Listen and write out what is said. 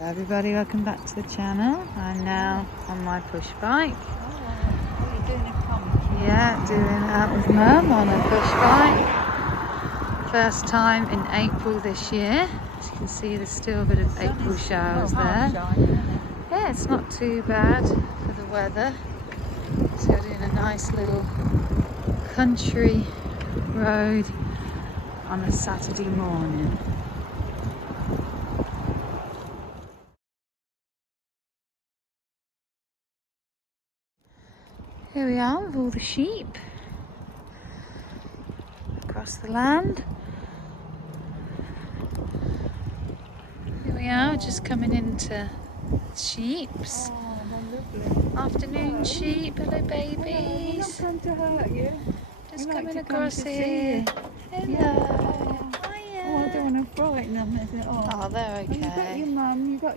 Everybody, welcome back to the channel. I'm now on my push bike. Oh, you're doing a pumpkin. Yeah, doing out with Mum on a push bike. First time in April this year. As you can see, there's still a bit of April showers there. Yeah, it's not too bad for the weather. So we're doing a nice little country road on a Saturday morning. Here we are with all the sheep across the land. Here we are, just coming into sheep's. Oh, they're lovely. Afternoon sheep, hello babies. Hello, they're not going to hurt you. Just We like coming to come across to see here. you. Hello. Yeah. Hiya. Oh, I don't want to frighten them, is it? Oh, they're Oh, you got okay. your mum, you got